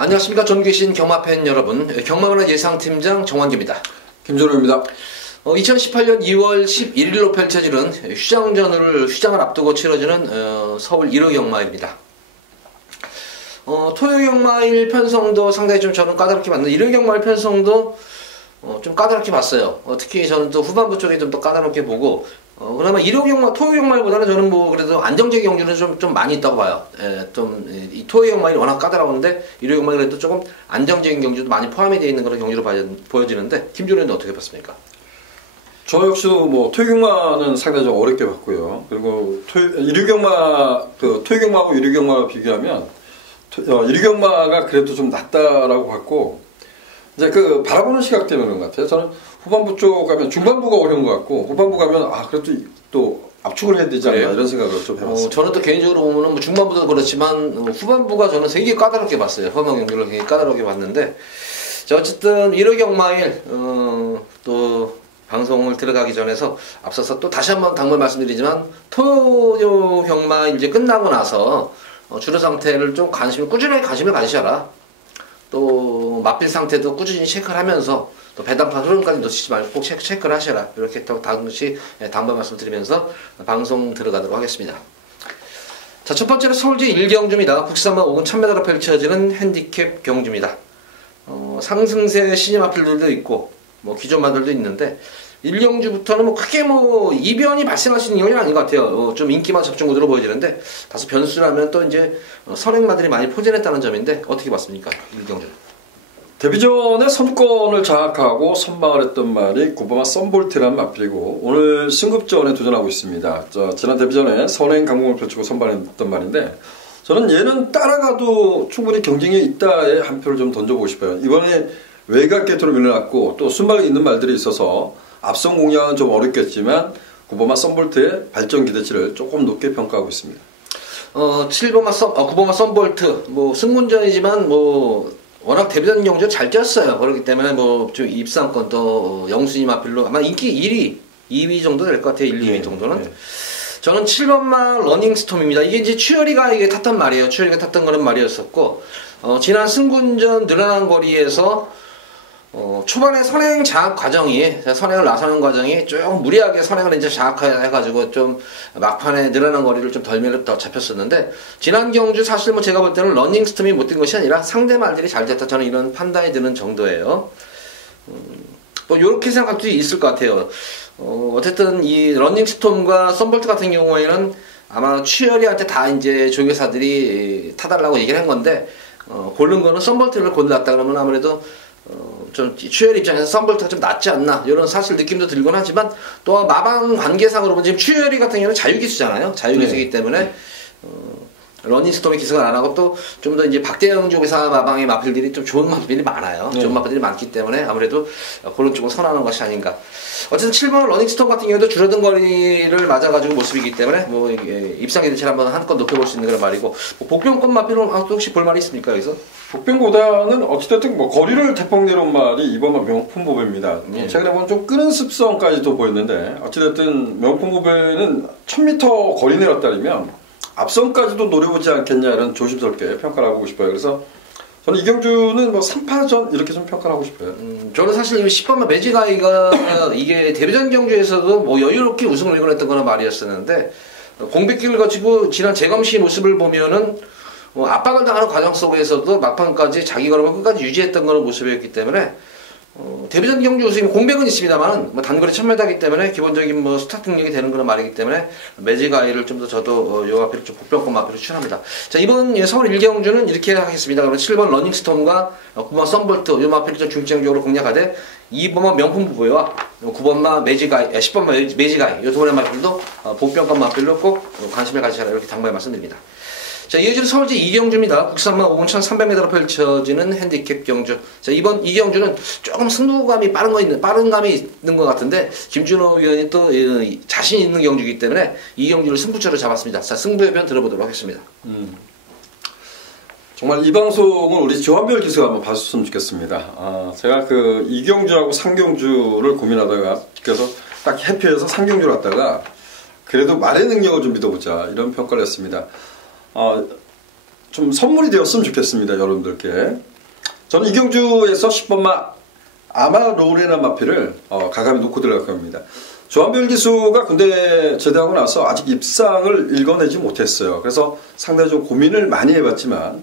안녕하십니까. 전 계신 경마팬 여러분, 경마문화 예상팀장 정환규입니다. 김준호입니다. 2018년 2월 11일로 펼쳐지는 휴장을 앞두고 치러지는 서울 1호 경마일입니다. 토요 경마일 편성도 상당히 좀 저는 까다롭게 봤는데 1호 경마일 편성도 좀 까다롭게 봤어요. 특히 저는 또 후반부 쪽에 좀 더 까다롭게 보고 그나마 1호 경마, 토요 경마일보다는 저는 뭐 그래도 안정적인 경주는 좀 많이 있다고 봐요. 이 토요 경마일이 워낙 까다로운데 1호 경마일은 그래도 조금 안정적인 경주도 많이 포함이 되어 있는 그런 경주로 보여지는데 김준호는 어떻게 봤습니까? 저 역시도 뭐 토요경마는 상당히 좀 어렵게 봤고요. 그리고 토요경마하고 1호 경마를 비교하면 1호 경마가 그래도 좀 낫다라고 봤고, 이제 그 바라보는 시각 때문에 그런 것 같아요. 저는 후반부 쪽 가면 중반부가 어려운 것 같고, 후반부 가면 그래도 또 압축을 해야 되지 않나, 네. 이런 생각을 좀 해봤습니다. 저는 또 개인적으로 보면은 뭐 중반부도 그렇지만 후반부가 저는 되게 까다롭게 봤어요. 후반 경기를 되게 까다롭게 봤는데, 자, 어쨌든 1호 경마일 또 방송을 들어가기 전에서 앞서서 또 다시 한번 당부를 말씀드리지만 토요 경마일 이제 끝나고 나서 주로 상태를 좀 꾸준하게 관심을 가지셔라. 또 마필 상태도 꾸준히 체크를 하면서 또 배당판 흐름까지 놓치지 말고 꼭 체크를 하셔라. 이렇게 당시 당부 말씀드리면서 방송 들어가도록 하겠습니다. 자, 첫 번째로 서울제 1경주입니다. 국산마 5군 1000m로 펼쳐지는 핸디캡 경주입니다. 상승세 신임 마필들도 있고 뭐 기존 마들도 있는데 1경주부터는 뭐 크게 뭐 이변이 발생할 수 있는 경우는 아닌 것 같아요. 좀 인기만 접종 구도로 보여지는데 다소 변수라면 또 이제 선행마들이 많이 포진했다는 점인데 어떻게 봤습니까? 1경주. 데뷔전에 선권을 장악하고 선방을 했던 말이 구바마 썬볼트라는 마필이고, 오늘 승급전에 도전하고 있습니다. 지난 데뷔전에 선행 강공을 펼치고 선방했던 말인데, 저는 얘는 따라가도 충분히 경쟁력이 있다에 한 표를 좀 던져보고 싶어요. 이번에 외곽 게이트로 밀려났고 또 순발이 있는 말들이 있어서 앞선 공략은 좀 어렵겠지만 구바마 썬볼트의 발전 기대치를 조금 높게 평가하고 있습니다. 9번마 썬볼트 뭐 승문전이지만 뭐 워낙 데뷔전 경주 잘 뛰었어요. 그렇기 때문에 뭐 좀 입상권도 영순위 마필로 아마 인기 1위, 2위 정도 될 것 같아요. 1, 2위 정도는. 네. 저는 7번마 러닝스톰입니다. 이게 이제 추열이가 이게 탔단 말이에요. 추열이가 탔던 그런 말이었었고, 지난 승군전 늘어난 거리에서 초반에 선행 장악 과정이, 선행을 나서는 과정이 좀 무리하게 선행을 이제 장악해가지고 좀 막판에 늘어난 거리를 좀 더 잡혔었는데, 지난 경주 사실 뭐 제가 볼 때는 러닝스톰이 못 뛴 것이 아니라 상대 말들이 잘 됐다. 저는 이런 판단이 드는 정도예요. 뭐 요렇게 생각도 있을 것 같아요. 어쨌든 이 러닝스톰과 썬볼트 같은 경우에는 아마 추열이한테 다 이제 조교사들이 타달라고 얘기를 한 건데, 고른 거는 썬볼트를 골랐다 그러면 아무래도 좀 추열 입장에서 썬볼트가 좀 낫지 않나 이런 사실 느낌도 들곤 하지만, 또 마방 관계상으로 보면 지금 추열이 같은 경우는 자유기수잖아요. 자유기수이기 때문에 러닝스톰이 기승을 안 하고 또 좀 더 이제 박대영 조교사 마방의 마필들이 좀 좋은 마필들이 많아요. 좋은 마필들이 많기 때문에 아무래도 그런 쪽을 선호하는 것이 아닌가. 어쨌든 7번 러닝스톰 같은 경우도 줄어든 거리를 맞아가지고 모습이기 때문에 뭐 입상 기대치를 한번 한껏 높여볼 수 있는 그런 말이고, 뭐 복병권 마필은 또 혹시 볼 말이 있습니까 여기서? 복병보다는 어찌됐든 뭐 거리를 대폭 내려온 말이 이번 명품 보배입니다. 최근에 보면 좀 끄는 습성까지도 보였는데, 어찌됐든 명품 보배는 1000m 거리 내렸다면 앞선까지도 노려보지 않겠냐, 이런 조심스럽게 평가를 하고 싶어요. 그래서 저는 이 경주는 뭐 3파전 이렇게 좀 평가를 하고 싶어요. 저는 사실 10번마 매직아이가 이게 데뷔전 경주에서도 뭐 여유롭게 우승을 이뤄냈던 거나 말이었었는데, 공백기를 거치고 지난 재검시 모습을 보면은 압박을 당하는 과정 속에서도 막판까지 자기 걸음을 끝까지 유지했던 그런 모습이었기 때문에 데뷔전 경주 우승이 공백은 있습니다만 뭐 단거리 1000m이기 때문에 기본적인 뭐 스타트 능력이 되는 그런 말이기 때문에 매직아이를 좀 더 저도 요 앞에를 좀 복병권 마필로 추천합니다. 자, 이번 서울 1경주는 이렇게 하겠습니다. 그러면 7번 러닝스톰과 9번 썬볼트 요 마필을 좀 중점적으로 공략하되, 2번마 명품 부부와 9번마 매직아이, 10번마 매직아이 요 두 번의 마필도 복병권 마필로 꼭 관심을 가지셔라, 이렇게 당부의 말씀드립니다. 자, 이어지는 서울제 2경주입니다. 국산마 5군 1300m로 펼쳐지는 핸디캡 경주. 자, 이번 2경주는 조금 승부감이 빠른 감이 있는 것 같은데, 김준호 위원이 또 자신 있는 경주이기 때문에 2경주를 승부처로 잡았습니다. 자, 승부의 변 들어보도록 하겠습니다. 정말 이 방송을 우리 조한별 기수가 한번 봐줬으면 좋겠습니다. 제가 그 2경주하고 3경주를 고민하다가, 그래서 딱 해피해서 3경주를 왔다가 그래도 말의 능력을 좀 믿어보자, 이런 평가를 했습니다. 좀 선물이 되었으면 좋겠습니다. 여러분들께. 저는 이 경주에서 10번마 아마로레나 마필을 가감히 놓고 들어갈 겁니다. 조한별 기수가 군대 제대하고 나서 아직 입상을 읽어내지 못했어요. 그래서 상당히 좀 고민을 많이 해봤지만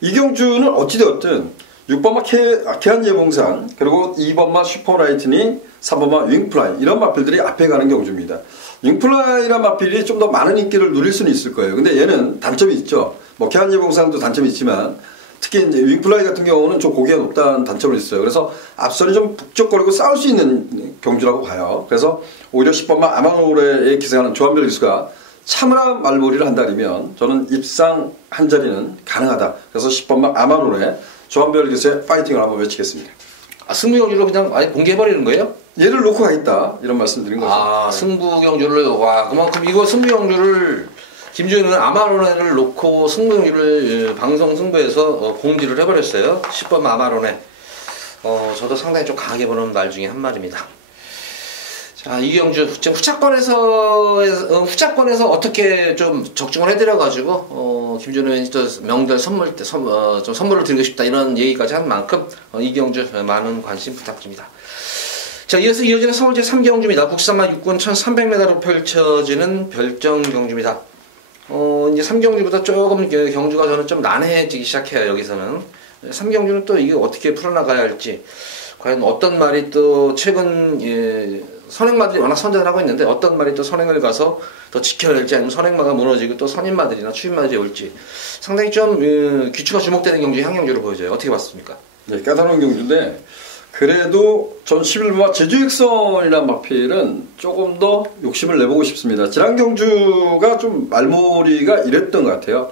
이 경주는 어찌되었든 6번마 계한예봉산 그리고 2번마 슈퍼라이트닝 3번마 윙플라이 이런 마필들이 앞에 가는 경주입니다. 윙플라이란 마필이 좀 더 많은 인기를 누릴 수는 있을 거예요. 근데 얘는 단점이 있죠. 뭐 계한예봉산도 단점이 있지만 특히 이제 윙플라이 같은 경우는 좀 고기가 높다는 단점이 있어요. 그래서 앞선이 좀 북적거리고 싸울 수 있는 경주라고 봐요. 그래서 오히려 10번마 아마노레에 기생하는 조한별 기수가 차분한 말머리를 한다면 저는 입상 한 자리는 가능하다. 그래서 10번마 아마노레 조한별 기수의 파이팅을 한번 외치겠습니다. 승부 경주로 그냥 아예 공개해버리는 거예요? 얘를 놓고 가겠다 이런 말씀 드린 거죠. 승부 경주를 그만큼 이거 승부 경주를 김주현은 아마로네를 놓고 승부 경주를 방송 승부에서 공지를 해버렸어요. 10번 아마로네. 저도 상당히 좀 강하게 보는 말 중에 한 말입니다. 자, 이 경주 지금 후차권에서 어떻게 좀 적중을 해드려가지고 김준호는 또 명절 선물 때 좀 선물을 드리고 싶다 이런 얘기까지 한 만큼 이 경주 많은 관심 부탁드립니다. 자, 이어서 이어지는 서울제 3경주입니다. 국산마 6군 1300m로 펼쳐지는 별정 경주입니다. 이제 3경주보다 조금 경주가 저는 좀 난해해지기 시작해요. 여기서는 3경주는 또 이게 어떻게 풀어나가야 할지, 과연 어떤 말이 또 최근 선행마들이 워낙 선전을 하고 있는데 어떤 말이 또 선행을 가서 더 지켜야 될지, 아니면 선행마가 무너지고 또 선임마들이나 추임마들이 올지 상당히 좀 귀추가 주목되는 경주 향경주로 보여져요. 어떻게 봤습니까? 네, 까다로운 경주인데 그래도 전 11번 제주익선이라는 마필은 조금 더 욕심을 내보고 싶습니다. 지난 경주가 좀 말머리가 이랬던 것 같아요.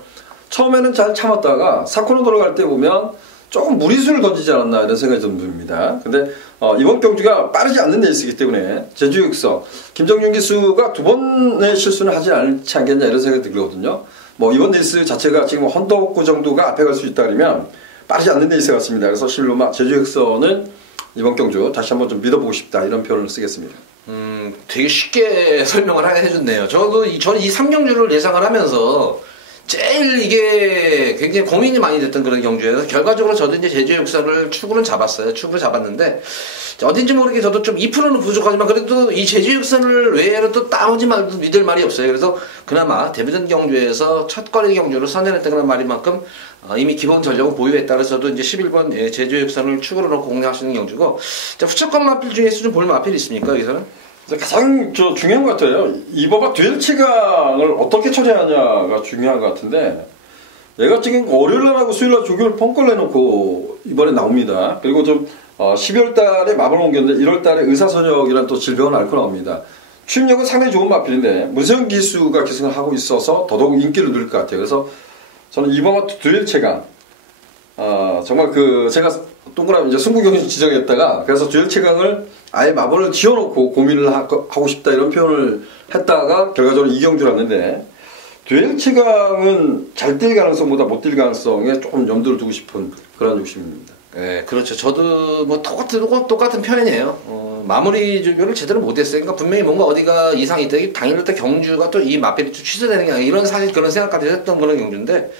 처음에는 잘 참았다가 사코너 들어갈 때 보면 조금 무리수를 던지지 않았나 이런 생각이 좀 듭니다. 근데 이번 경주가 빠르지 않는 레이스이기 때문에 제주육선 김정윤 기수가 두 번의 실수는 하지 않지 않겠냐 이런 생각이 들거든요. 뭐 이번 레이스 자체가 지금 헌터워크 정도가 앞에 갈 수 있다 그러면 빠르지 않는 레이스 같습니다. 그래서 실로마 제주육선은 이번 경주 다시 한번 좀 믿어보고 싶다 이런 표현을 쓰겠습니다. 되게 쉽게 설명을 해줬네요. 저는 이 3경주를 예상을 하면서 제일 이게 굉장히 고민이 많이 됐던 그런 경주여서 결과적으로 저도 이제 제주육선을 축으로 잡았어요. 축으로 잡았는데 어딘지 모르게 저도 좀 2%는 부족하지만 그래도 이 제주육선을 외에는 또 나머지 말도 믿을 말이 없어요. 그래서 그나마 데뷔전 경주에서 첫 거리 경주로 선전했던 그런 말인 만큼 이미 기본 전력은 보유했다. 그래서 저도 이제 11번 제주육선을 축으로 놓고 공략할 수 있는 경주고, 후차권 마필 중에서 좀 볼 마필이 있습니까? 여기서는? 가장 중요한 것 같아요. 이번과 듀얼치강을 어떻게 처리하냐가 중요한 것 같은데, 얘가 지금 월요일날하고 수요일날 조교를 펑걸 내놓고 이번에 나옵니다. 그리고 좀 12월 달에 마블 옮겼는데 1월 달에 의사선역이라는 또 질병을 앓고 나옵니다. 취임력은 상당히 좋은 마필인데 문세영 기수가 기승을 하고 있어서 더더욱 인기를 누릴 것 같아요. 그래서 저는 이번과 듀얼체강 정말 제가 동그라미 이제 승부경주 지정했다가 그래서 듀얼체강을 아예 마블을 지어놓고 고민을 하고 싶다 이런 표현을 했다가 결과적으로 이경주를 왔는데, 듀얼체강은 잘 뛸 가능성보다 못 뛸 가능성에 조금 염두를 두고 싶은 그런 욕심입니다. 네, 그렇죠. 저도 뭐 똑같은 편이에요. 마무리 조교를 제대로 못했어요. 그러니까 분명히 뭔가 어디가 이상이 있다. 당일날 때 경주가 또 이 마필이 취소되는 게 아니라 이런 사실 그런 생각까지 했던 그런 경주인데,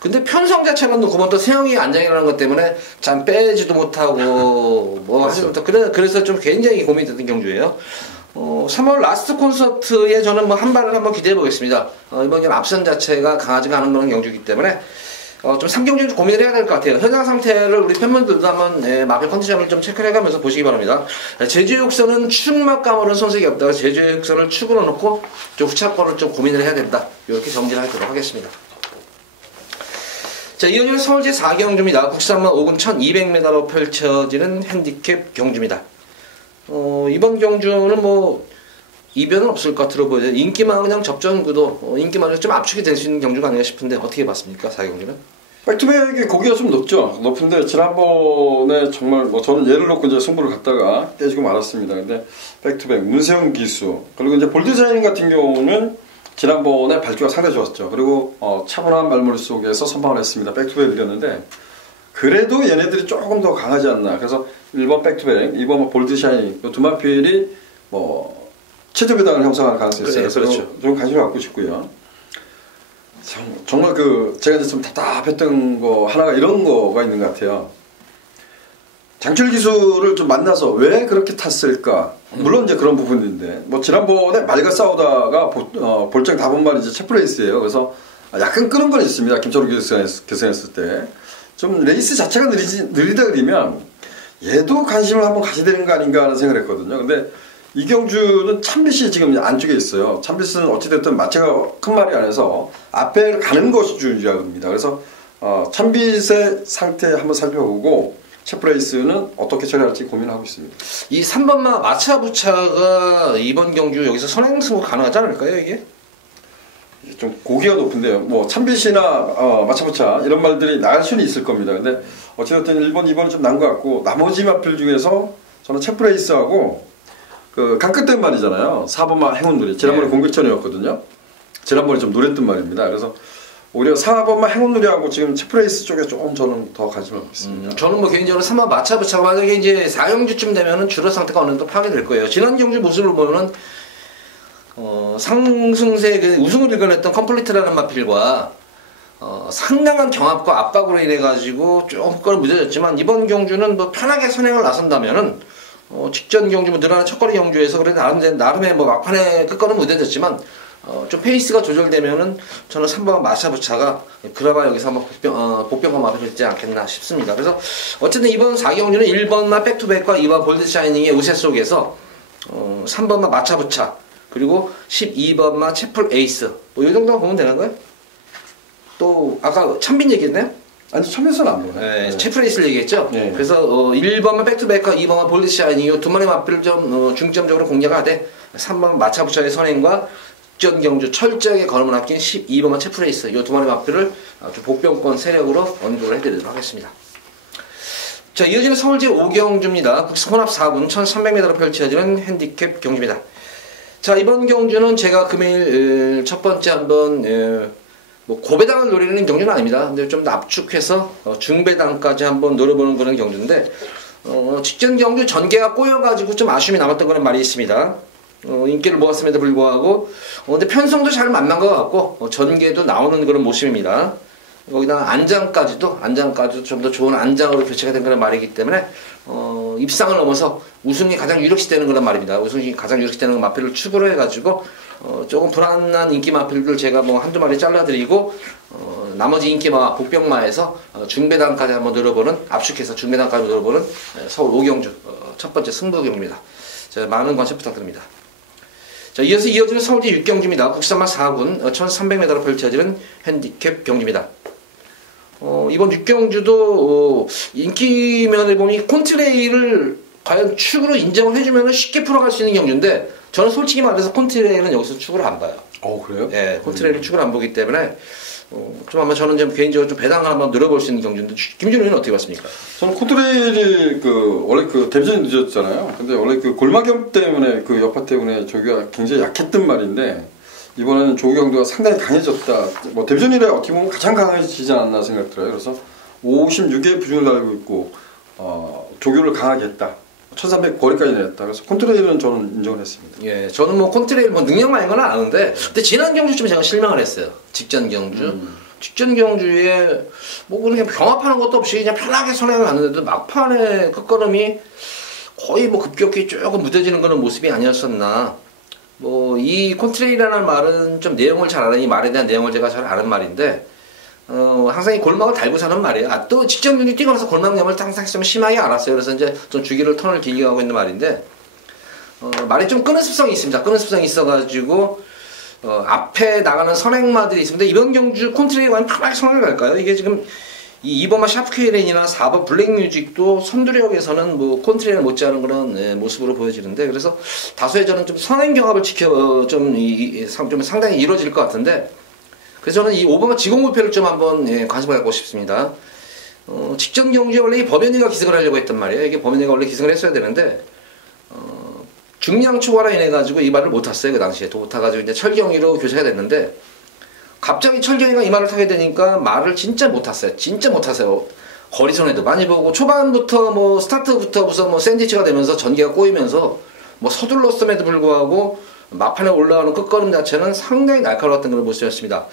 근데 편성 자체만 놓고 보면 또 세영이 안장이라는 것 때문에 참 빼지도 못하고 뭐 하지 못하고 그래서 좀 굉장히 고민됐던 경주예요. 3월 라스트 콘서트에 저는 뭐 한 발을 한번 기대해 보겠습니다. 이번 경 앞선 자체가 강하지가 않은 그런 경주이기 때문에 좀 3경주 고민을 해야 될 것 같아요. 현장 상태를 우리 팬분들도 한번 마필 컨디션을 좀 체크를 해가면서 보시기 바랍니다. 제주육선은 축막감으로는 손색이 없다. 제주육선을 축으로 놓고 좀 후차권을 좀 고민을 해야 된다. 이렇게 정리를 하도록 하겠습니다. 자, 이어지는 서울제 4경주입니다. 국산마 5군 1200m로 펼쳐지는 핸디캡 경주입니다. 이번 경주는 뭐 이변은 없을 것 같아 보여요. 인기만 그냥 접전구도 인기만으로 좀 압축이 될 수 있는 경주가 아닌가 싶은데 어떻게 봤습니까? 4경주는? 백투백의 고기가 좀 높은데 지난번에 정말 뭐 저는 얘를 놓고 이제 승부를 갔다가 깨지고 말았습니다. 근데 백투백 문세영 기수 그리고 이제 볼디자인 같은 경우는 지난번에 발주가 상당히 좋았죠. 그리고 차분한 말머리 속에서 선방을 했습니다. 백투백을 이겼는데 그래도 얘네들이 조금 더 강하지 않나. 그래서 1번 백투백, 2번 볼드샤이닝 이 두 마필이 뭐 최저배당을 형성할 가능성이 있어요. 그래서 그렇죠. 좀 관심을 갖고 싶고요. 정말 제가 이제 좀 답답했던 거 하나가 이런 거가 있는 것 같아요. 장출 기술을 좀 만나서 왜 그렇게 탔을까? 물론 이제 그런 부분인데, 뭐 지난번에 말과 싸우다가 볼장 다본 말이 이제 채플레이스예요. 그래서 약간 끄는 건 있습니다. 김철우 계승했을 때. 좀 레이스 자체가 느리다 그러면 얘도 관심을 한번 가져야 되는 거 아닌가 하는 생각을 했거든요. 근데 이경주는 참빗이 지금 안쪽에 있어요. 참빗은 어찌됐든 마체가 큰 말이 안에서 앞에 가는 것이 중요합니다. 그래서 참빗의 상태 한번 살펴보고 채플레이스는 어떻게 처리할지 고민하고 있습니다. 이 3번마 마차부차가 이번 경주 여기서 선행승부 가능하지 않을까요, 이게? 좀 고기가 높은데요. 뭐 참빗이나 마차부차 이런 말들이 나갈 수는 있을 겁니다. 근데 어찌됐든 1번, 2번은 좀 난 것 같고 나머지 마필 중에서 저는 채플레이스하고 강 끝된 말이잖아요. 4번마 행운놀이. 지난번에 공격전이었거든요. 지난번에 좀 노랬던 말입니다. 그래서 오히려 4번마 행운놀이하고 지금 채플레이스 쪽에 조금 저는 더 관심을 갖고 있습니다. 저는 뭐 개인적으로 3번 마차부차가 만약에 이제 4경주쯤 되면은 주로 상태가 어느 정도 파괴될 거예요. 지난 경주 모습을 보면은 상승세 우승을 이겨냈던 컴플리트라는 마필과 상당한 경합과 압박으로 인해 가지고 조금 효과를 무뎌졌지만 이번 경주는 뭐 편하게 선행을 나선다면은 직전 경주 뭐 늘어난 첫거리 경주에서 그래 나름의 뭐 막판에 끝거는 무뎌졌지만 좀 페이스가 조절되면은 저는 3번 마차부차가 그나마 여기서 한번 복병과 마필되지 않겠나 싶습니다. 그래서 어쨌든 이번 4경주는 1번마 백투백과 2번 골드샤이닝의 우세 속에서 3번마 마차부차 그리고 12번마 채플 에이스 뭐 이 정도만 보면 되는 거예요? 또 아까 참빈 얘기했나요? 아니 참빈은 안 보네. 네, 채플 에이스를 얘기했죠. 네. 그래서 1번마 백투백과 2번마 볼드샤이닝 두 마리 마필을 좀 중점적으로 공략하되 3번 마차부차의 선행과 직전 경주 철저하게 걸음을 아낀 12번마 채플 에이스 이 두 마리 마필을 아주 복병권 세력으로 언급을 해드리도록 하겠습니다. 자, 이어지는 서울제 5경주입니다. 국산 혼합 4군 1300m로 펼쳐지는 핸디캡 경주입니다. 자, 이번 경주는 제가 금일 첫 번째 한번 뭐 고배당을 노리는 경주는 아닙니다. 근데 좀 압축해서 중배당까지 한번 노려보는 그런 경주인데 직전 경주 전개가 꼬여가지고 좀 아쉬움이 남았던 그런 말이 있습니다. 인기를 모았음에도 불구하고 근데 편성도 잘 만난 것 같고 전개도 나오는 그런 모습입니다. 거기다가 안장까지도 좀 더 좋은 안장으로 교체가 된 그런 말이기 때문에 입상을 넘어서 우승이 가장 유력시 되는 그런 말입니다. 우승이 가장 유력시 되는 마필을 축으로 해가지고 조금 불안한 인기 마필들 제가 뭐 한두 마리 잘라드리고 나머지 인기마 복병마에서 중배당까지 한번 늘어보는 압축해서 중배당까지 늘어보는 서울 5경주 첫 번째 승부 경주입니다. 자, 많은 관심 부탁드립니다. 자, 이어서 이어지는 서울제 6경주입니다. 국산마 4군 1300m로 펼쳐지는 핸디캡 경주입니다. 이번 6경주도 인기면을 보니 콘트레일을 과연 축으로 인정을 해주면 쉽게 풀어갈 수 있는 경주인데 저는 솔직히 말해서 콘트레일은 여기서 축으로 안 봐요. 그래요? 네, 콘트레일을 축으로 안 보기 때문에 좀 아마 저는 좀 개인적으로 좀 배당을 한번 늘어볼 수 있는 경주인데 김준호 의원은 어떻게 봤습니까? 저는 콘트레일이 원래 데뷔전이 늦었잖아요. 근데 원래 골마겸 때문에 여파 때문에 조기가 굉장히 약했던 말인데 이번에는 조기 경도가 상당히 강해졌다. 뭐 데뷔전 이래 어떻게 보면 가장 강해지지 않았나 생각 들어요. 그래서 56의 부중을 달고 있고 조교를 강하게 했다. 1300 거리까지 내렸다. 그래서 콘트레일은 저는 인정을 했습니다. 예, 저는 뭐 콘트레일 뭐 능력만 이건 아는데, 근데 지난 경주쯤에 제가 실망을 했어요. 직전 경주. 직전 경주에 뭐 그냥 경합하는 것도 없이 그냥 편하게 선행을 하는데도 막판에 끝걸음이 거의 뭐 급격히 조금 무뎌지는 그런 모습이 아니었었나. 뭐 이 콘트레일이라는 말은 좀 내용을 잘 아는 이 말에 대한 내용을 제가 잘 아는 말인데. 항상 이 골막을 달고 사는 말이에요. 또 직전 경기 뛰고 나서 골막염을 항상 좀 심하게 알았어요. 그래서 이제 좀 주기를 턴을 길게 가고 있는 말인데, 말이 좀 끄는 습성이 있습니다. 끄는 습성이 있어가지고, 앞에 나가는 선행마들이 있습니다. 이번 경주 콘트레일이 과연 편하게 선행을 갈까요? 이게 지금, 이 2번마 샤프케이렌이나 4번 블랙뮤직도 선두력에서는 뭐 콘트레일을 못지않은 그런 모습으로 보여지는데, 그래서 다소의 저는 좀 선행 경합을 좀 상당히 이루어질 것 같은데, 그래서 저는 이 5번마 지공무패를 좀 한번 관심을 갖고 싶습니다. 직전 경주에 원래 이 범현이가 기승을 하려고 했단 말이에요. 이게 범현이가 원래 기승을 했어야 되는데, 중량 초과로 인해가지고 이 말을 못 탔어요. 그 당시에. 못 타가지고 이제 철경이로 교체가 됐는데, 갑자기 철경이가 이 말을 타게 되니까 말을 진짜 못 탔어요. 진짜 못 타세요. 거리선에도 많이 보고, 초반부터 뭐 스타트부터 무슨 뭐 샌드위치가 되면서 전개가 꼬이면서 뭐 서둘렀음에도 불구하고, 막판에 올라가는 끝걸음 자체는 상당히 날카로웠던 그런 모습이었습니다.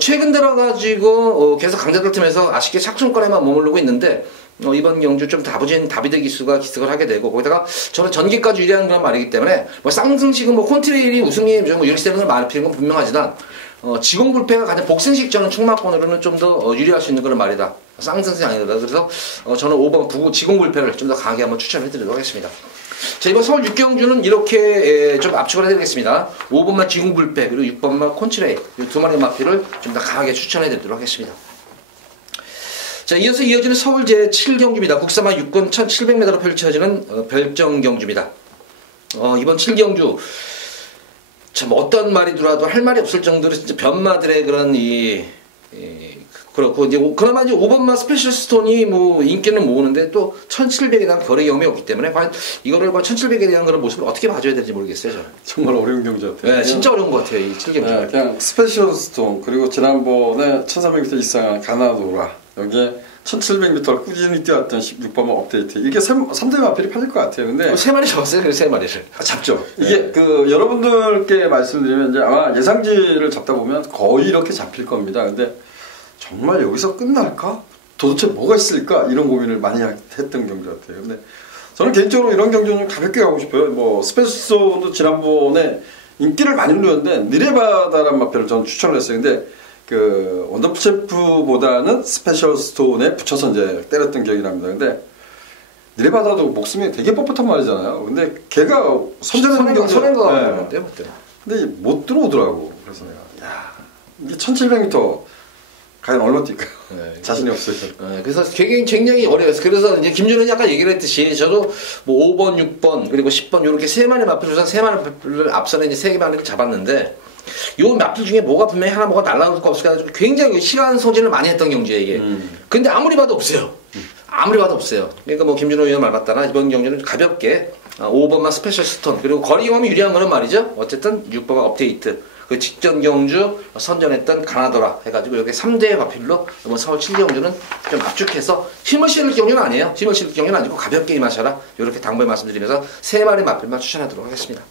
최근 들어가지고 계속 강자들 틈에서 아쉽게 착순권에만 머무르고 있는데 이번 경주 좀 다부진 다비드 기수가 기습을 하게 되고 거기다가 저는 전기까지 유리한 그런 말이기 때문에 뭐 쌍승식은 뭐 콘트레일이 우승이 뭐 이렇게 되는 걸 말피는 건 분명하지만 지공불패가 가장 복생식 저는 충마권으로는 좀 더 유리할 수 있는 그런 말이다. 쌍승식 아니다. 그래서 저는 5번 부구 지공불패를 좀 더 강하게 한번 추천해드리도록 하겠습니다. 자, 이번 서울 6경주는 이렇게 좀 압축을 해드리겠습니다. 5번만 지공불패 그리고 6번만 콘트레일 이 두 마리 마피를 좀 더 강하게 추천해드리도록 하겠습니다. 자, 이어서 이어지는 서울 제7경주입니다. 국사마 6권 1700m로 펼쳐지는 별정경주입니다. 이번 7경주 참 어떤 말이 들어와도 할 말이 없을 정도로 진짜 변마들의 그런 그렇고 이제 그나마 이제 5번마 스페셜 스톤이 뭐 인기는 모으는데 또 1700에 대한 거래 경험이 없기 때문에 과연 이거를 1700에 대한 그런 모습을 어떻게 봐줘야 될지 모르겠어요. 저는. 정말 어려운 경주 같아요. 네, 진짜 어려운 것 같아요. 이 7경주. 네, 그냥 스페셜 스톤 그리고 지난번에 1300m 이상한 가나도라 여기에 1700m를 꾸준히 뛰어왔던 16번마 업데이트 이게 3대 마필이 팔릴 것 같아요. 근데 3마리 잡았어요. 그래서 3마리를. 잡죠. 이게 그 여러분들께 말씀드리면 이제 아마 예상지를 잡다 보면 거의 이렇게 잡힐 겁니다. 근데 정말 여기서 끝날까? 도대체 뭐가 있을까? 이런 고민을 많이 했던 경주 같아요. 근데 저는 개인적으로 이런 경주는 좀 가볍게 가고 싶어요. 뭐 스페셜도 지난번에 인기를 많이 누렸는데 니레바다라는 마필을 저는 추천을 했어요. 근데 그 원더프체프보다는 스페셜 스톤에 붙여서 이제 때렸던 기억이 납니다. 근데 니레바다도 목숨이 되게 뻣뻣한 말이잖아요. 근데 걔가 선전하는 경주 선행가 근데 못 들어오더라고. 그래서 내가 야 이게 1700m 과연 얼마 뛸까요? 네. 자신이 없어요. 네, 그래서 굉장히 어려워요. 그래서 이제 김준현이 아까 얘기를 했듯이 저도 뭐 5번, 6번 그리고 10번 이렇게 세 마리 마필을 3마리를 앞선에 이제 3마리를 잡았는데 요 마필 중에 뭐가 분명히 하나 뭐가 날라올 거 없을까 해가지고 굉장히 시간 소진을 많이 했던 경주예요 이게. 근데 아무리 봐도 없어요. 아무리 봐도 없어요. 그러니까 뭐 김준호 의원 말 맞다나 이번 경주는 가볍게 5번만 스페셜 스톤 그리고 거리 경험이 유리한 거는 말이죠. 어쨌든 6번만 업데이트 그 직전 경주 선전했던 가나도라 해가지고 여기 3대 마필로 이번 서울 7경주는 좀 압축해서 힘을 실을 경주는 아니에요. 힘을 실을 경주는 아니고 가볍게 임하셔라 이렇게 당부의 말씀드리면서 3마리 마필만 추천하도록 하겠습니다.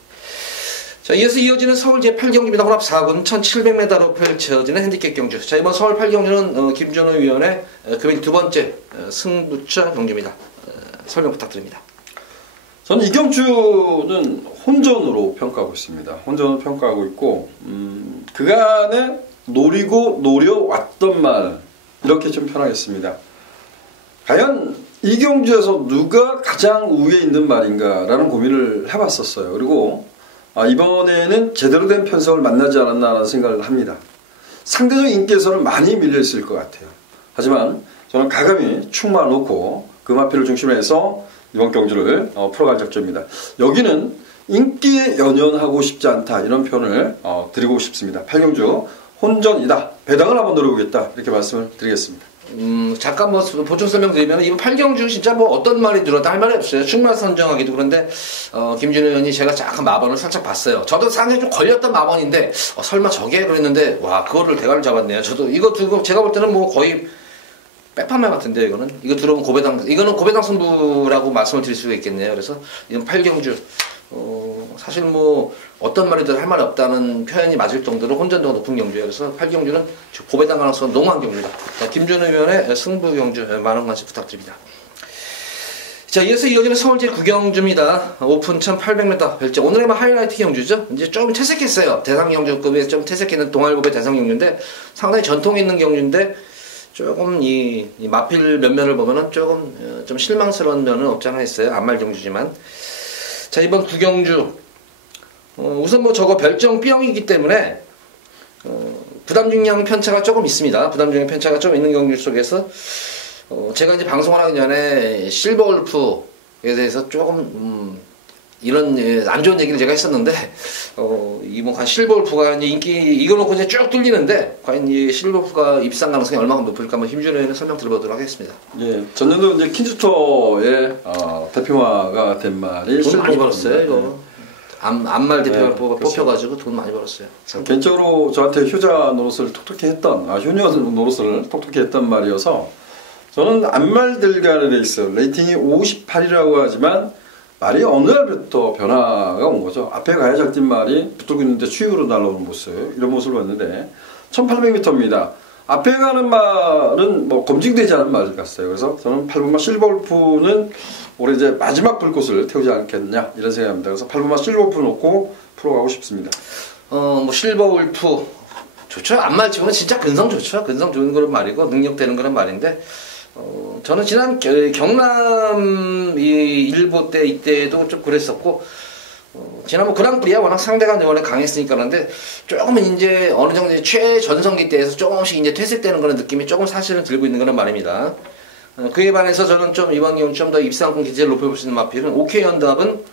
자, 이어서 이어지는 서울 제8경주입니다. 혼합 4군 1700m로 펼쳐지는 핸디캡 경주. 자, 이번 서울 8경주는 김준호 위원의 금일 두 번째 승부처 경주입니다. 설명 부탁드립니다. 저는 이 경주는 혼전으로 평가하고 있습니다. 혼전으로 평가하고 있고 그간에 노리고 노려왔던 말 이렇게 좀 편하겠습니다. 과연 이 경주에서 누가 가장 우위에 있는 말인가라는 고민을 해봤었어요. 그리고 이번에는 제대로 된 편성을 만나지 않았나라는 생각을 합니다. 상대적 인기에서는 많이 밀려있을 것 같아요. 하지만 저는 가감히 충만 놓고 그 마필을 중심으로 해서 이번 경주를 풀어갈 작정입니다. 여기는 인기에 연연하고 싶지 않다 이런 표현을 드리고 싶습니다. 8경주 혼전이다. 배당을 한번 노려보겠다 이렇게 말씀을 드리겠습니다. 잠깐 뭐 보충 설명드리면 이번 8경주 진짜 뭐 어떤 말이 들어도 할 말이 없어요. 충만 선정하기도 그런데 김준호 의원이 제가 잠깐 마번을 살짝 봤어요. 저도 상당히 좀 걸렸던 마번인데 설마 저게 그랬는데 와 그거를 대가를 잡았네요. 저도 이거 두고 제가 볼 때는 뭐 거의 빼판말 같은데요. 이거 들어오면 이거는 고배당 승부라고 말씀을 드릴 수가 있겠네요. 그래서 이번 8경주 사실 뭐 어떤 말이든 할 말이 없다는 표현이 맞을 정도로 혼전도가 높은 경주예요. 그래서 8경주는 고배당 가능성은 농후한 경주다. 김준호 의원의 승부 경주 많은 관심 부탁드립니다. 자, 이어서 이어지는 서울 제9경주입니다. 오픈 1800m 별정. 오늘의 하이라이트 경주죠. 이제 좀 퇴색했어요. 대상 경주급에 좀 퇴색했는 동아일보의 대상 경주인데 상당히 전통 있는 경주인데 조금 이 마필 면면을 보면은 조금 좀 실망스러운 면은 없지 않아 있어요. 안말 경주지만. 자, 이번 9경주 우선 뭐 저거 별정 B형이기 때문에 부담 중량 편차가 조금 있습니다. 부담 중량 편차가 좀 있는 경주 속에서 제가 이제 방송을 하기 전에 실버 울프에 대해서 조금 이런 안 좋은 얘기를 제가 했었는데 이번 실버 울프가 이제 인기 이거 놓고 이제 쭉 뚫리는데 과연 이 실버 울프가 입상 가능성이 얼마나 높을까 한번 김준호 의원의 설명 들어보도록 하겠습니다. 예, 전년도 이제 킨즈토의 대표화가 된 말이 돈 많이 벌었어요. 이거 안말 대표가 뽑혀가지고 돈 많이 벌었어요. 개인적으로 저한테 효자 노릇을 톡톡히 했던 효녀 노릇을 톡톡히 했던 말이어서 저는 안말들 간의 레이스 레이팅이 58이라고 하지만 말이 어느 날부터 변화가 온 거죠. 앞에 가야 잘 뛴 말이 붙들고 있는데 추익으로 날아오는 모습, 이런 모습을 봤는데 1800m입니다. 앞에 가는 말은 뭐 검증되지 않은 말 같아요. 그래서 저는 8번마 실버울프는 올해 이제 마지막 불꽃을 태우지 않겠냐 이런 생각입니다. 그래서 8번마 실버울프 놓고 프로 가고 싶습니다. 뭐 실버울프 좋죠. 앞말 치고는 진짜 근성 좋죠. 근성 좋은 그런 말이고 능력되는 그런 말인데 저는 지난 경남 이 일보 때 이때도 좀 그랬었고 지난 뭐 그랑프리야 워낙 상대가 이번에 강했으니까 그런데 조금은 이제 어느 정도 최전성기 때에서 조금씩 이제 퇴색되는 그런 느낌이 조금 사실은 들고 있는 그런 말입니다. 그에 반해서 저는 좀 이번 경우 좀 더 입상권 기재를 높여볼 수 있는 마필은 OK 연답은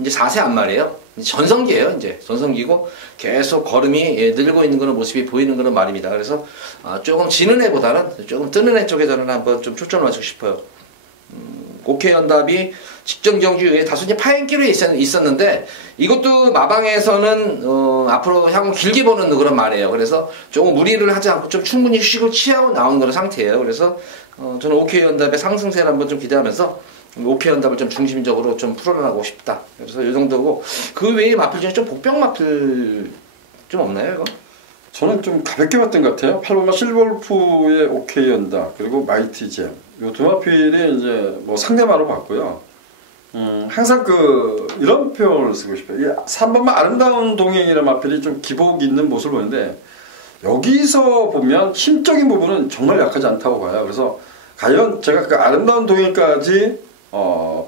이제 4세 앞말이에요. 전성기예요. 이제 전성기고 계속 걸음이 늘고 있는 그런 모습이 보이는 그런 말입니다. 그래서 조금 지는 애보다는 조금 뜨는 애 쪽에 저는 한번 좀 초점을 맞추고 싶어요. OK 연답이 직전 경주 이후에 다소 이제 파행기로 있었는데 이것도 마방에서는 앞으로 향후 길게 보는 그런 말이에요. 그래서 조금 무리를 하지 않고 좀 충분히 휴식을 취하고 나온 그런 상태예요. 그래서 저는 OK 연답의 상승세를 한번 좀 기대하면서 OK 연답을 좀 중심적으로 좀 풀어나가고 싶다. 그래서 이 정도고 그 외에 마필 중에 좀 복병 마필 좀 없나요, 이거? 저는 좀 가볍게 봤던 것 같아요. 8번마 실버울프의 OK 연답 그리고 마이티잼 이 두 마필이 이제 뭐 상대마로 봤고요. 항상 이런 표현을 쓰고 싶어요. 3번마 아름다운 동행이라는 마필이 좀 기복 있는 모습을 보는데 여기서 보면 힘적인 부분은 정말 약하지 않다고 봐요. 그래서 과연 제가 그 아름다운 동행까지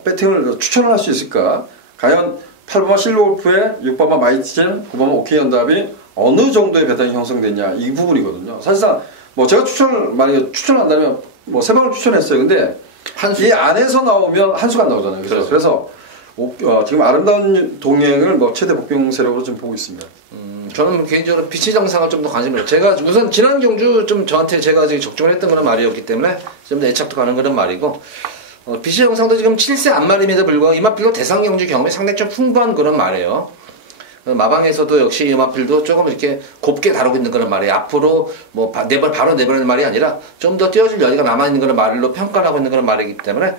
배팅을 추천을 할 수 있을까? 과연 8번마 실버울프의 6번마 마이티잼, 9번마 OK 연답이 어느 정도의 배당이 형성됐냐 이 부분이거든요. 사실상 뭐 제가 만약에 추천한다면 뭐 3방을 추천했어요. 근데 이 안에서 나오면 한 수가 안 나오잖아요. 그래서 지금 아름다운 동행을 뭐 최대 복병 세력으로 좀 보고 있습니다. 저는 개인적으로 빛의 정상을 좀 더 관심을 해요. 제가 우선 지난 경주 좀 저한테 제가 지금 적중을 했던 그런 말이었기 때문에 좀 더 애착도 가는 그런 말이고 빛의 정상도 지금 7세 앞말임에도 불구하고 이 마필도 대상 경주 경험이 상당히 좀 풍부한 그런 말이에요. 마방에서도 역시 이 마필도 조금 이렇게 곱게 다루고 있는 그런 말이에요. 앞으로 뭐 바로 내버리는 말이 아니라 좀 더 뛰어줄 여지가 남아있는 그런 말로 평가를 하고 있는 그런 말이기 때문에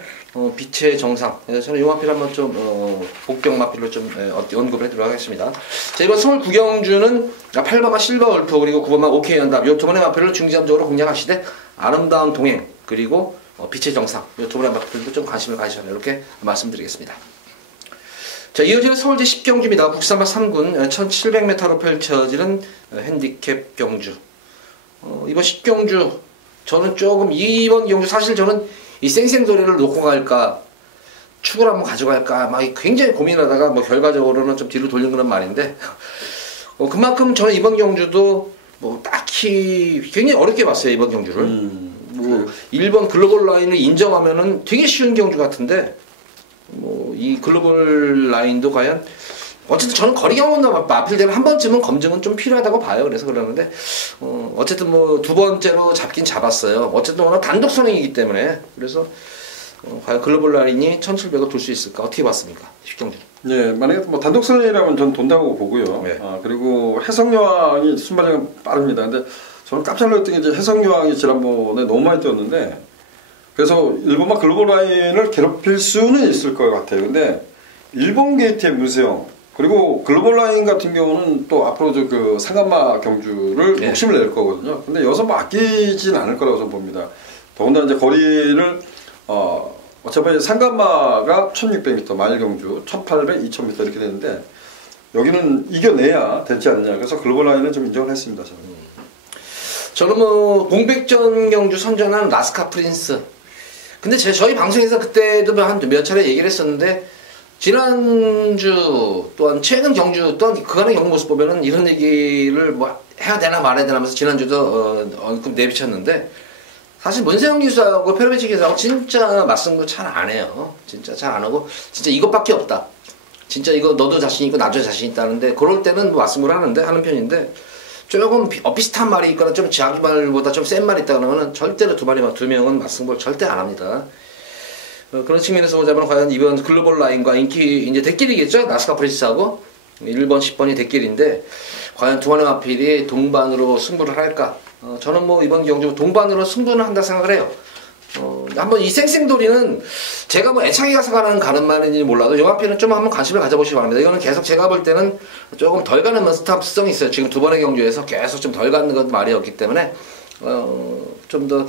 빛의 정상. 그래서 저는 이 마필 한번 좀 복병 마필로 좀 언급을 해드리도록 하겠습니다. 자, 이번 서울 구경주는 8번마 실버울프 그리고 9번마 OK 연답 이 두 번의 마필을 중점적으로 공략하시되 아름다운 동행 그리고 빛의 정상 이 두 번의 마필도 좀 관심을 가지셔라 이렇게 말씀드리겠습니다. 자, 이어지는 서울제 10경주입니다. 국산마 3군 1700m로 펼쳐지는 핸디캡 경주. 이번 10경주 저는 조금 이번 경주 사실 저는 이 쌩쌩도리를 놓고 갈까 축을 한번 가져갈까 막 굉장히 고민하다가 뭐 결과적으로는 좀 뒤로 돌린 그런 말인데 그만큼 저는 이번 경주도 뭐 딱히 굉장히 어렵게 봤어요. 이번 경주를. 뭐 1번 글로벌 라인을 인정하면은 되게 쉬운 경주 같은데 뭐 이 글로벌 라인도 과연 어쨌든 저는 거리 경험도 마필되면 한 번쯤은 검증은 좀 필요하다고 봐요. 그래서 그러는데 어쨌든 뭐 두 번째로 잡긴 잡았어요. 어쨌든 워낙 단독 선행이기 때문에 그래서 과연 글로벌 라인이 1700을 돌 수 있을까 어떻게 봤습니까? 10경주. 네, 만약에 뭐 단독 선행이라면 전 돈다고 보고요. 네. 그리고 해성여왕이 순발력은 빠릅니다. 근데 저는 깜짝 놀랐던 게 이제 해성여왕이 지난번에 너무 많이 뛰었는데. 그래서 일본만 글로벌 라인을 괴롭힐 수는 있을 것 같아요. 근데 일본 게이트의 문세영 그리고 글로벌 라인 같은 경우는 또 앞으로 그 상간마 경주를 네. 욕심을 낼 거거든요. 근데 여기서 뭐 아끼진 않을 거라고 저는 봅니다. 더군다나 이제 거리를 어차피 상간마가 1600m 마일 경주 1800, 2000m 이렇게 되는데 여기는 이겨내야 되지 않냐. 그래서 글로벌 라인은 좀 인정을 했습니다. 저는 뭐 공백전 경주 선전한 라스카 프린스. 근데 저희 방송에서 그때도 한 몇 차례 얘기를 했었는데 지난주 또한 최근 경주 또한 그간의 경주 모습 보면은 이런 얘기를 뭐 해야 되나 말아야 되나 하면서 지난주도 언급 내비쳤는데 사실 문세영 기수하고 페르베치 기수하고 진짜 맞승부 잘 안 해요. 진짜 잘 안 하고 진짜 이것밖에 없다. 진짜 이거 너도 자신 있고 나도 자신 있다는데 그럴 때는 뭐 맞승부를 하는 편인데 조금 비슷한 말이 있거나 좀 자기 말보다 좀 센 말이 있다 그러면 절대로 두 명은 맞승부를 절대 안 합니다. 그런 측면에서 보자면 과연 이번 글로벌 라인과 인기 이제 대길이겠죠. 나스카 프린스하고 1번, 10번이 대길인데 과연 두 번의 마필이 동반으로 승부를 할까? 저는 뭐 이번 경주 동반으로 승부는 한다 생각을 해요. 한번 이 쌩쌩돌이는 제가 뭐 애착이 가서 가는 말인지 몰라도 용화필은 좀 한번 관심을 가져보시기 바랍니다. 이거는 계속 제가 볼 때는 조금 덜 가는 스탑성이 있어요. 지금 두 번의 경주에서 계속 좀 덜 가는 것 말이었기 때문에 좀 더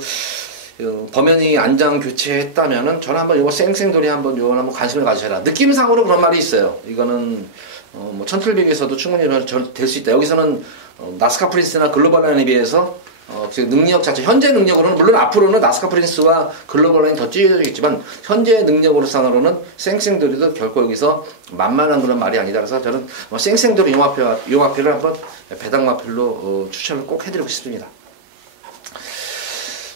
범연이 안장 교체했다면은 저는 한번 이거 쌩쌩돌이 한번 관심을 가지셔라. 느낌상으로 그런 말이 있어요. 이거는 뭐 천틀백에서도 충분히 될 수 있다. 여기서는 나스카 프린스나 글로벌 라인에 비해서 능력 자체, 현재 능력으로는 물론 앞으로는 나스카 프린스와 글로벌 라인이 더 찢어지겠지만 현재 능력으로상으로는 쌩쌩돌이도 결코 여기서 만만한 그런 말이 아니다. 그래서 저는 쌩쌩돌이 용화표를 한번 배당마필로 추천을 꼭 해드리고 싶습니다.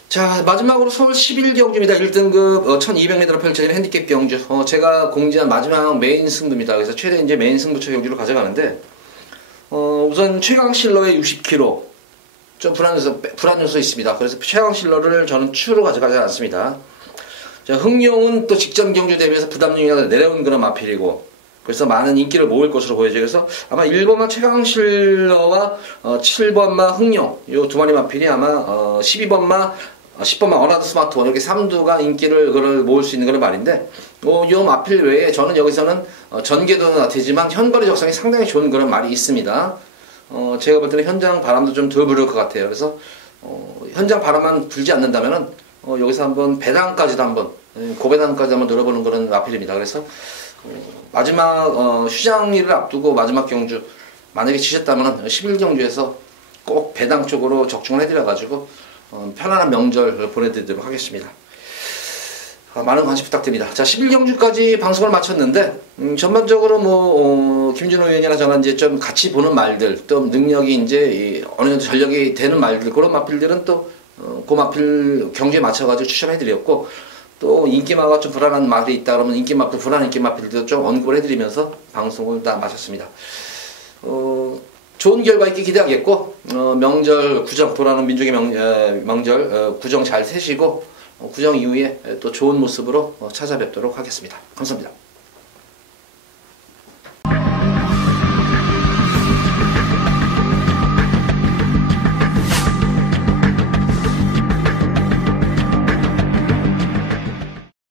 자, 마지막으로 서울 11경주입니다. 1등급 1200m로 펼쳐지는 핸디캡 경주. 제가 공지한 마지막 메인 승부입니다. 그래서 최대 이제 메인 승부처 경주로 가져가는데 우선 최강실러의 60km 좀 불안 요소 있습니다. 그래서 최강실러를 저는 추로 가져가지 않습니다. 자, 흥룡은 또 직전 경주 대비해서 부담력이 내려온 그런 마필이고, 그래서 많은 인기를 모을 것으로 보여져요. 그래서 아마 1번마 최강실러와 7번마 흥룡 이 두 마리 마필이 아마 10번마 어나더 스마트원 이렇게 3두가 인기를 모을 수 있는 그런 말인데, 이 마필 외에 저는 여기서는 전개도는 나태지만 현거리 적성이 상당히 좋은 그런 말이 있습니다. 제가 볼 때는 현장 바람도 좀 덜 부를 것 같아요. 그래서 현장 바람만 불지 않는다면은 여기서 한번 배당까지도 한번 고배당까지 한번 노려보는 그런 마필입니다. 그래서 마지막 휴장일을 앞두고 마지막 경주 만약에 지셨다면 11경주에서 꼭 배당 쪽으로 적중을 해드려가지고 편안한 명절 보내드리도록 하겠습니다. 많은 관심 부탁드립니다. 자, 11경주까지 방송을 마쳤는데 전반적으로 뭐 김준호 의원이나 저나 이제 좀 같이 보는 말들, 또 능력이 이제 어느 정도 전력이 되는 말들, 그런 마필들은 또 그 마필 경주에 맞춰가지고 추천해드렸고, 또 인기마가 좀 불안한 말이 있다 그러면 인기마필, 불안한 인기마필들도 좀 언급을 해드리면서 방송을 다 마쳤습니다. 좋은 결과 있게 기대하겠고, 명절 구정, 돌아오는 민족의 명절 구정 잘 세시고, 구정 이후에 또 좋은 모습으로 찾아뵙도록 하겠습니다. 감사합니다.